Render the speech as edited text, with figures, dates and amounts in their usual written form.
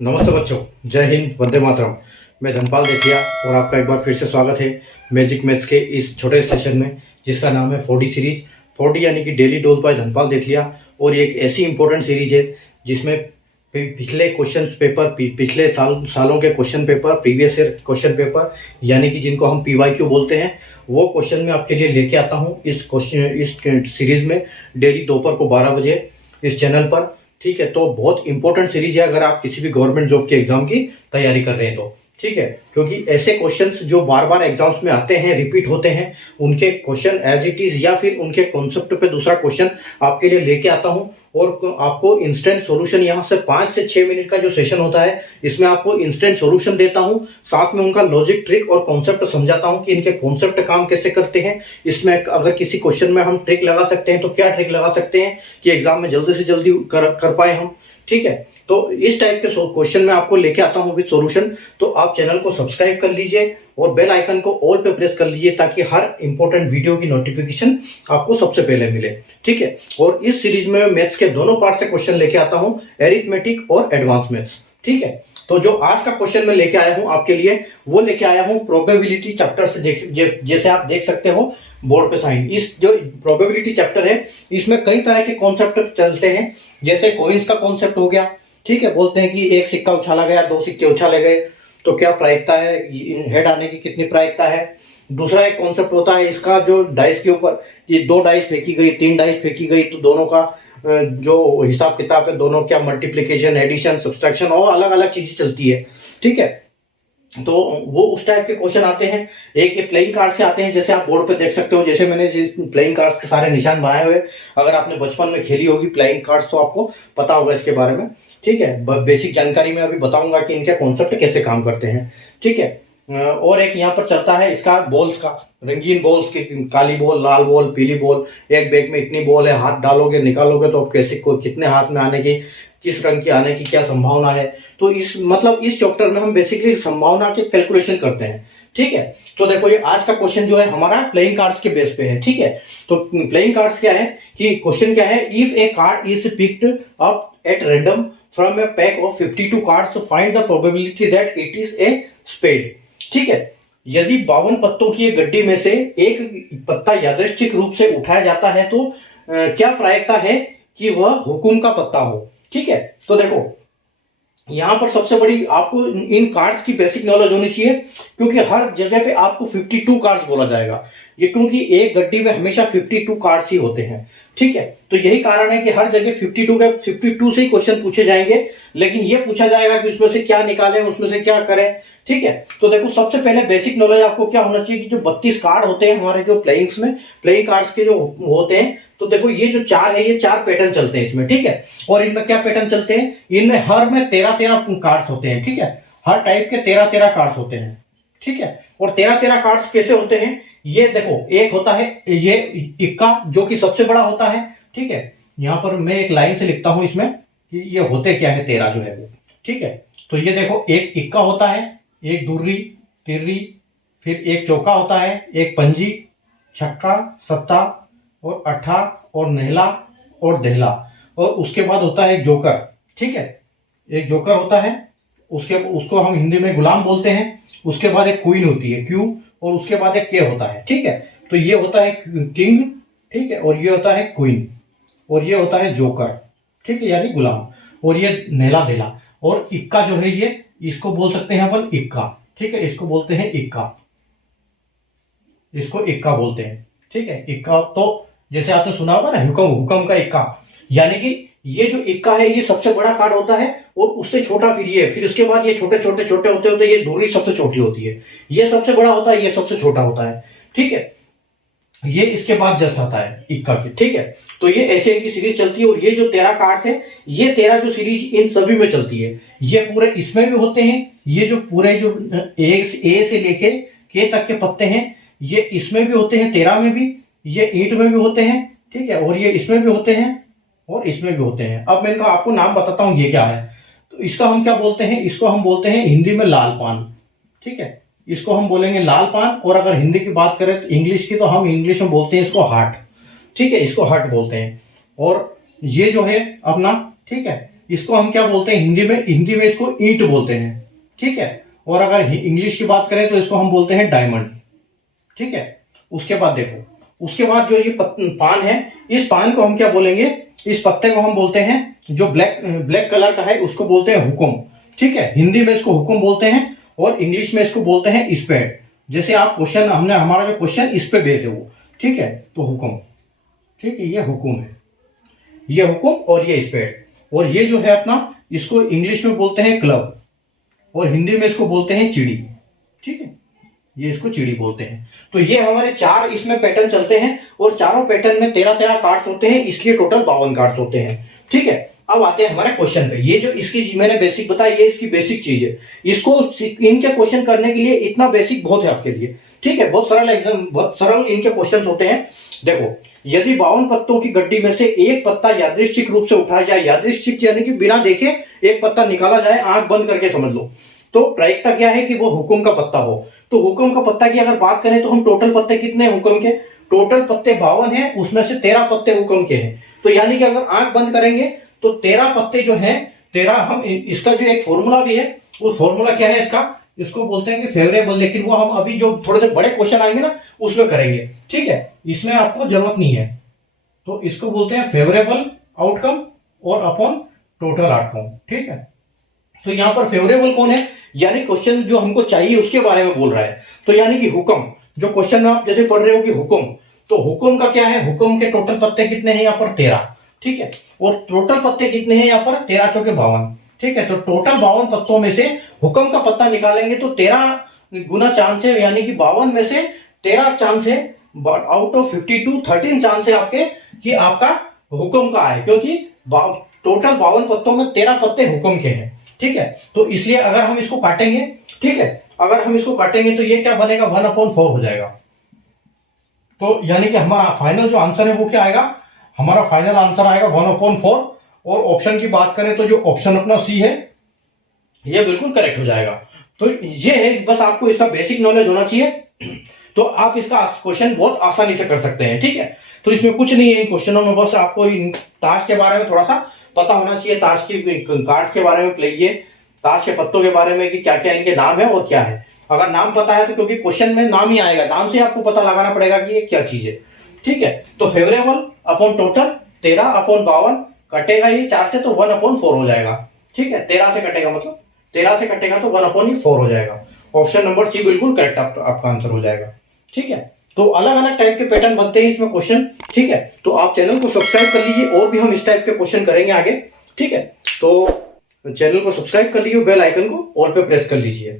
नमस्ते बच्चों, जय हिंद, वंदे मातरम। मैं धनपाल देखिया और आपका एक बार फिर से स्वागत है मैजिक मैथ्स के इस छोटे सेशन में, जिसका नाम है 4D सीरीज। 4D यानी कि डेली डोज बाय धनपाल देखिया। और ये एक ऐसी इंपॉर्टेंट सीरीज है जिसमें पिछले क्वेश्चन पेपर, पिछले सालों के question paper, previous year question paper, यानी कि जिनको हम PYQ बोलते हैं, वो क्वेश्चन मैं आपके लिए लेके आता हूँ इस सीरीज में डेली दोपहर को 12 बजे इस चैनल पर। ठीक है, तो बहुत इंपॉर्टेंट सीरीज है अगर आप किसी भी गवर्नमेंट जॉब के एग्जाम की तैयारी कर रहे हैं तो। ठीक है, क्योंकि ऐसे क्वेश्चंस जो बार बार एग्जाम्स में आते हैं, रिपीट होते हैं, उनके क्वेश्चन एज इट इज या फिर उनके कॉन्सेप्ट पे दूसरा क्वेश्चन आपके लिए लेके आता हूं। और आपको इंस्टेंट सॉल्यूशन यहाँ से 5 से 6 मिनट का जो सेशन होता है, इसमें आपको इंस्टेंट सॉल्यूशन देता हूं, साथ में उनका लॉजिक, ट्रिक और कॉन्सेप्ट समझाता हूं कि इनके कॉन्सेप्ट काम कैसे करते हैं। इसमें अगर किसी क्वेश्चन में हम ट्रिक लगा सकते हैं तो क्या ट्रिक लगा सकते हैं कि एग्जाम में जल्दी से जल्दी कर पाए हम। ठीक है, तो इस टाइप के क्वेश्चन मैं आपको लेके आता हूं विद सॉल्यूशन। तो आप चैनल को सब्सक्राइब कर लीजिए और बेल आइकन को ऑल पे प्रेस कर लीजिए ताकि हर इंपॉर्टेंट वीडियो की नोटिफिकेशन आपको सबसे पहले मिले। ठीक है, और इस सीरीज में मैथ्स के दोनों पार्ट से क्वेश्चन लेके आता हूं, एरिथमेटिक और एडवांस मैथ्स। ठीक है, तो जो आज का क्वेश्चन मैं लेके आया हूं आपके लिए, वो लेके आया हूं प्रोबेबिलिटी चैप्टर से। जैसे आप देख सकते हो बोर्ड पे साइन, इस जो प्रोबेबिलिटी चैप्टर है, इसमें कई तरह के कॉन्सेप्ट चलते हैं। जैसे कॉइन्स का कॉन्सेप्ट हो गया। ठीक है, बोलते हैं कि एक सिक्का उछाला गया, 2 सिक्के उछाले गए तो क्या प्रायिकता है, हेड आने की कितनी प्रायिकता है। दूसरा एक कॉन्सेप्ट होता है इसका, जो डाइस के ऊपर ये 2 डाइस फेंकी गई, 3 डाइस फेंकी गई तो दोनों का जो हिसाब किताब है, दोनों क्या मल्टीप्लिकेशन, एडिशन, सब्सट्रैक्शन और अलग अलग चीजें चलती है। ठीक है, तो वो उस टाइप के क्वेश्चन आते हैं। एक ये प्लेइंग कार्ड से आते हैं, जैसे आप बोर्ड पे देख सकते हो। जैसे मैंने प्लेइंग कार्ड्स के सारे निशान बनाए हुए, अगर आपने बचपन में खेली होगी प्लेइंग कार्ड्स तो आपको पता होगा इसके बारे में। ठीक है, बेसिक जानकारी में अभी बताऊंगा कि इनके कॉन्सेप्ट कैसे काम करते हैं। ठीक है, और एक यहाँ पर चलता है इसका बॉल्स का, रंगीन बॉल्स की, काली बॉल, लाल बॉल, पीली बॉल। एक बैग में इतनी बॉल है, हाथ डालोगे निकालोगे तो कैसे कितने हाथ में आने की, किस रंग की आने की क्या संभावना है। तो इस चैप्टर में हम बेसिकली संभावना के कैलकुलेशन करते हैं। ठीक है, तो देखो ये आज का क्वेश्चन जो है हमारा प्लेइंग कार्ड्स के बेस पे है। ठीक है, तो प्लेइंग कार्ड्स क्या है कि क्वेश्चन क्या है, if a card is picked up at random from a pack of 52 cards, find the probability that it is a spade. ठीक है, यदि 52 पत्तों की गड्डी में से एक पत्ता यादृच्छिक रूप से उठाया जाता है तो क्या प्रायिकता है कि वह हुकुम का पत्ता हो। ठीक है, तो देखो यहां पर सबसे बड़ी आपको इन कार्ड्स की बेसिक नॉलेज होनी चाहिए, क्योंकि हर जगह पे आपको 52 कार्ड्स बोला जाएगा। ये क्योंकि एक गड्डी में हमेशा 52 कार्ड्स ही होते हैं। ठीक है, तो यही कारण है कि हर जगह 52 से ही क्वेश्चन पूछे जाएंगे, लेकिन ये पूछा जाएगा कि उसमें से क्या निकालें, उसमें से क्या करें। ठीक है, तो देखो सबसे पहले बेसिक नॉलेज आपको क्या होना चाहिए कि जो 32 कार्ड होते हैं हमारे जो प्लेइंग्स में, प्लेइंग कार्ड्स के जो होते हैं, तो देखो ये जो 4 है, ये 4 पैटर्न चलते हैं इसमें। ठीक है, और इनमें क्या पैटर्न चलते हैं, इनमें हर में 13-13 कार्ड्स होते हैं। ठीक है, हर टाइप के 13-13 कार्ड्स होते हैं। ठीक है, और 13-13 कार्ड्स कैसे होते हैं, ये देखो एक होता है ये इक्का, जो कि सबसे बड़ा होता है। ठीक है, यहां पर मैं एक लाइन से लिखता हूं इसमें कि ये होते क्या है 13 जो है वो। ठीक है, तो ये देखो एक इक्का होता है, एक दुर्री, तिर्री, फिर एक चौका होता है, एक पंजी, छक्का, सत्ता और अट्ठा और नहला और दहला, और उसके बाद होता है जोकर। ठीक है, एक जोकर होता है, उसको हम हिंदी में गुलाम बोलते हैं। उसके बाद एक क्वीन होती है, क्यू, और उसके बाद एक के होता है। ठीक है, तो ये होता है किंग। ठीक है, और ये होता है क्वीन, और ये होता है जोकर। ठीक है, यानी गुलाम, और ये नहला दहला। और इक्का जो है ये, इसको बोल सकते हैं अपन इक्का। ठीक है, इसको बोलते हैं इक्का, इसको इक्का बोलते हैं। ठीक है, इक्का तो जैसे आपने सुना होगा ना, हुक्म का इक्का, यानी कि ये जो इक्का है ये सबसे बड़ा कार्ड होता है, और उससे छोटा फिर ये, फिर उसके बाद ये छोटे छोटे छोटे होते होते ये दूरी सबसे छोटी होती है, ये सबसे बड़ा होता है, ये सबसे छोटा होता है। ठीक है, ये इसके बाद जस्ट आता है इक्का के। ठीक है, तो ये ऐसे इनकी सीरीज चलती है, और ये जो 13 कार्ड्स है, ये 13 जो सीरीज इन सभी में चलती है, ये पूरे इसमें भी होते हैं। ये जो पूरे जो ए से लेके के तक के पत्ते हैं, ये इसमें भी होते हैं, 13 में भी, ये ईंट में भी होते हैं। ठीक है, और ये इसमें भी होते हैं, और इसमें भी होते हैं। अब मैं इनका आपको नाम बताता हूं ये क्या है। तो इसका हम क्या बोलते हैं, इसको हम बोलते हैं हिंदी में लाल पान। ठीक है, इसको हम बोलेंगे लाल पान, और अगर हिंदी की बात करें तो इंग्लिश की, तो हम इंग्लिश में बोलते हैं इसको हार्ट। ठीक है, इसको हार्ट बोलते हैं। और ये जो है अपना, ठीक है, इसको हम क्या बोलते हैं हिंदी में इसको ईंट बोलते हैं, ठीक है। और अगर इंग्लिश की बात करें तो इसको हम बोलते हैं डायमंड, ठीक है। उसके बाद देखो, उसके बाद जो ये पान है, इस पान को हम क्या बोलेंगे, इस पत्ते को हम बोलते हैं, जो ब्लैक कलर का है उसको बोलते हैं हुकुम, ठीक है। हिंदी में इसको हुकुम बोलते हैं और इंग्लिश में इसको बोलते हैं स्पेड। जैसे आप क्वेश्चन, हमने हमारा जो क्वेश्चन इस पे बेस है वो, ठीक है। तो हुकुम, ठीक है, ये हुकुम है, ये हुकुम और ये स्पेड। और ये जो है अपना, इसको इंग्लिश में बोलते हैं क्लब और हिंदी में इसको बोलते हैं चिड़ी, ठीक है, ये इसको चिड़ी बोलते हैं। तो ये हमारे 4 इसमें पैटर्न चलते हैं और चारों पैटर्न में 13 कार्ड्स होते हैं, इसलिए टोटल 52 कार्ड्स होते हैं, ठीक है। अब आते हैं हमारे क्वेश्चन पे। ये जो इसकी मैंने बेसिक बताया, ये इसकी बेसिक चीज है। इसको इनके क्वेश्चन करने के लिए इतना बेसिक बहुत है आपके लिए, ठीक है। बहुत सरल एग्जाम, बहुत सरल इनके क्वेश्चन होते हैं। देखो, यदि 52 पत्तों की गड्डी में से एक पत्ता यादृच्छिक रूप से उठाया जाए, यादृच्छिक यानी कि बिना देखे एक पत्ता निकाला जाए, आंख बंद करके समझ लो, तो प्रायिकता क्या है कि वो हुकुम का पत्ता हो। तो हुकुम का पत्ता की अगर बात करें तो हम टोटल पत्ते कितने हुकुम के, टोटल पत्ते 52 हैं, उसमें से 13 पत्ते हुकुम के हैं। तो यानी कि अगर आंख बंद करेंगे तो 13 पत्ते जो हैं, 13 हम, इसका जो एक फॉर्मूला भी है, वो फॉर्मूला क्या है इसका, इसको बोलते हैं कि फेवरेबल। लेकिन वो हम अभी जो थोड़े से बड़े क्वेश्चन आएंगे ना उसमें करेंगे, ठीक है, इसमें आपको जरूरत नहीं है। तो इसको बोलते हैं फेवरेबल आउटकम और अपॉन टोटल आउटकम, ठीक है। तो यहां पर फेवरेबल कौन है, यानी क्वेश्चन जो हमको चाहिए उसके बारे में बोल रहा है। तो यानी कि हुक्म, जो क्वेश्चन में आप जैसे पढ़ रहे हो कि हुक्म, तो हुक्म का क्या है, हुक्म के टोटल पत्ते कितने हैं यहाँ पर 13, ठीक है। और टोटल पत्ते कितने हैं यहाँ पर 13 चौके 52, ठीक है। तो टोटल 52 पत्तों में से हुक्म का पत्ता निकालेंगे तो 13 गुना चांस है, यानी कि 52 में से 13 चांस है, आउट ऑफ 52 13 चांस है आपके कि आपका हुक्म का है, क्योंकि टोटल 52 पत्तों में 13 पत्ते हुक्म के हैं, ठीक है। तो इसलिए अगर हम इसको काटेंगे, ठीक है, अगर हम इसको काटेंगे तो ये क्या बनेगा, 1/4 हो जाएगा। तो यानी कि हमारा फाइनल जो आंसर है वो क्या आएगा, हमारा फाइनल आंसर आएगा 1/4। और ऑप्शन की बात करें तो जो ऑप्शन अपना सी है ये बिल्कुल करेक्ट हो जाएगा। तो ये है, बस आपको इसका बेसिक नॉलेज होना चाहिए, तो आप इसका क्वेश्चन बहुत आसानी से कर सकते हैं, ठीक है। तो इसमें कुछ नहीं है इन क्वेश्चनों में, बस आपको इन ताश के बारे में थोड़ा सा पता होना चाहिए, ताश की कार्ड्स के बारे में, प्ले ताश के पत्तों के बारे में कि क्या क्या इनके नाम है और क्या है। अगर नाम पता है तो, क्योंकि क्वेश्चन में नाम ही आएगा, नाम से आपको पता लगाना पड़ेगा कि ये क्या चीज है, ठीक है। तो फेवरेबल अपॉन टोटल 13/52 कटेगा ये 4 से, तो 1/4 हो जाएगा, ठीक है। 13 से कटेगा, मतलब 13 से कटेगा तो 1/4 हो जाएगा। ऑप्शन नंबर सी बिल्कुल करेक्ट आपका आंसर हो जाएगा, ठीक है। तो अलग अलग टाइप के पैटर्न बनते हैं इसमें क्वेश्चन, ठीक है। तो आप चैनल को सब्सक्राइब कर लीजिए, और भी हम इस टाइप के क्वेश्चन करेंगे आगे, ठीक है। तो चैनल को सब्सक्राइब कर लीजिए, बेल आइकन को ऑल पे प्रेस कर लीजिए।